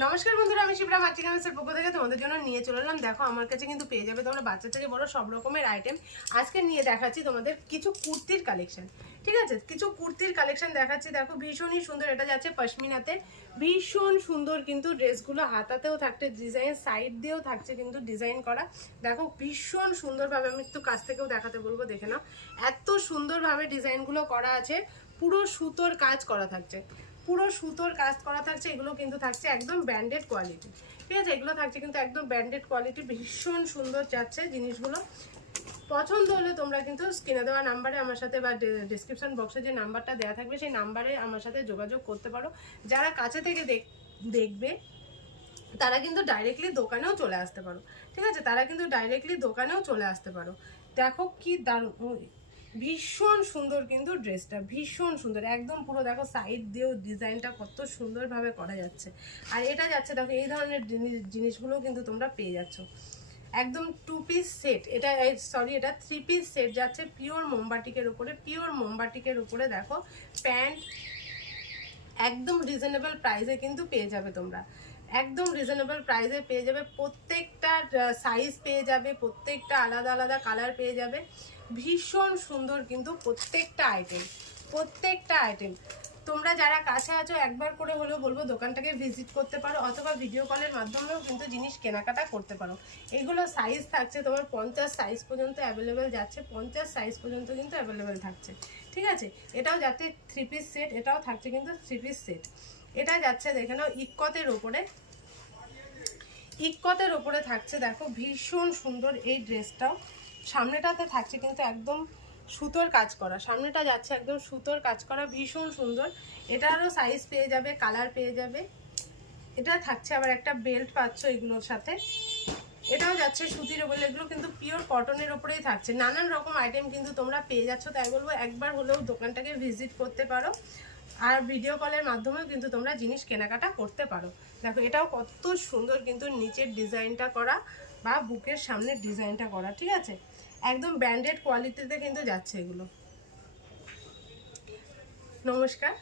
নমস্কার বন্ধুরা, আমি শিবরা মাতৃকামের পক্ষ থেকে তোমাদের জন্য নিয়ে চলে এলাম। দেখো আমার কাছে কিন্তু পেয়ে যাবে তোমরা বাচ্চা থেকে বড় সব রকমের আইটেম। আজকে নিয়ে দেখাচ্ছি তোমাদের কিছু কুর্তির কালেকশন। ঠিক আছে, কিছু কুর্তির কালেকশন দেখাচ্ছি। দেখো ভীষণই সুন্দর, এটা যাচ্ছে পশমিনাতে। ভীষণ সুন্দর কিন্তু ড্রেসগুলো, হাতাতেও থাকছে ডিজাইন, সাইড দিয়েও থাকছে কিন্তু ডিজাইন করা। দেখো ভীষণ সুন্দরভাবে, আমি একটু কাছ থেকেও দেখাতে বলবো, দেখে নাও। এত সুন্দরভাবে ডিজাইনগুলো করা আছে, পুরো সুতোর কাজ করা থাকছে, পুরো সুতোর কাজ করা থাকছে। এগুলো কিন্তু থাকছে একদম ব্র্যান্ডেড কোয়ালিটি। ঠিক আছে, এগুলো থাকছে কিন্তু একদম ব্র্যান্ডেড কোয়ালিটি। ভীষণ সুন্দর যাচ্ছে জিনিসগুলো। পছন্দ হলে তোমরা কিন্তু স্ক্রিনে দেওয়া নাম্বারে আমার সাথে বা ডিসক্রিপশন বক্সে যে নাম্বারটা দেওয়া থাকবে সেই নাম্বারে আমার সাথে যোগাযোগ করতে পারো। যারা কাছে থেকে দেখবে তারা কিন্তু ডাইরেক্টলি দোকানেও চলে আসতে পারো। ঠিক আছে, তারা কিন্তু ডাইরেক্টলি দোকানেও চলে আসতে পারো। দেখো কি দারুণ, ভীষণ সুন্দর কিন্তু ড্রেসটা, ভীষণ সুন্দর একদম। পুরো দেখো সাইড দিয়েও ডিজাইনটা কত সুন্দরভাবে করা যাচ্ছে। আর এটা যাচ্ছে দেখো এই ধরনের জিনিসগুলো কিন্তু তোমরা পেয়ে যাচ্ছ একদম 2 পিস সেট। এটা এটা 3 পিস সেট যাচ্ছে পিওর মোমবাটিকের উপরে। পিওর মোমবাটিকের উপরে দেখো প্যান্ট একদম রিজনেবল প্রাইসে কিন্তু পেয়ে যাবে তোমরা, একদম রিজনেবল প্রাইসে পেয়ে যাবে। প্রত্যেকটা সাইজ পেয়ে যাবে, প্রত্যেকটা আলাদা আলাদা কালার পেয়ে যাবে। ভীষণ সুন্দর কিন্তু প্রত্যেকটা আইটেম, প্রত্যেকটা আইটেম। তোমরা যারা কাছে আছো একবার করে হলেও বলবো দোকানটাকে ভিজিট করতে পারো, অথবা ভিডিও কলের মাধ্যমেও কিন্তু জিনিস কেনাকাটা করতে পারো। এগুলো সাইজ থাকছে তোমার 50 সাইজ পর্যন্ত অ্যাভেলেবেল যাচ্ছে, 50 সাইজ পর্যন্ত কিন্তু অ্যাভেলেবেল থাকছে। ঠিক আছে, এটাও যাচ্ছে 3 পিস সেট, এটাও থাকছে কিন্তু 3 পিস সেট। এটা যাচ্ছে দেখে নাও ইক্কতের ওপরে, ইক্কতের ওপরে থাকছে। দেখো ভীষণ সুন্দর এই ড্রেসটাও। সামনেটাতে থাকছে কিন্তু একদম সুতোর কাজ করা, সামনেটা যাচ্ছে একদম সুতোর কাজ করা, ভীষণ সুন্দর। এটারও সাইজ পেয়ে যাবে, কালার পেয়ে যাবে। এটা থাকছে আবার একটা বেল্ট পাচ্ছ এগুলোর সাথে। এটাও যাচ্ছে সুতির ওপরে, এগুলো কিন্তু পিওর কটনের ওপরেই থাকছে। নানান রকম আইটেম কিন্তু তোমরা পেয়ে যাচ্ছ, তাই বলবো একবার হলেও দোকানটাকে ভিজিট করতে পারো। আর ভিডিও কলের মাধ্যমেও কিন্তু তোমরা জিনিস কেনাকাটা করতে পারো। দেখো এটাও কত সুন্দর কিন্তু নিচের ডিজাইনটা করা বা বুকের সামনের ডিজাইনটা করা। ঠিক আছে, একদম ব্র্যান্ডেড কোয়ালিটিতে কিন্তু যাচ্ছে এগুলো। নমস্কার।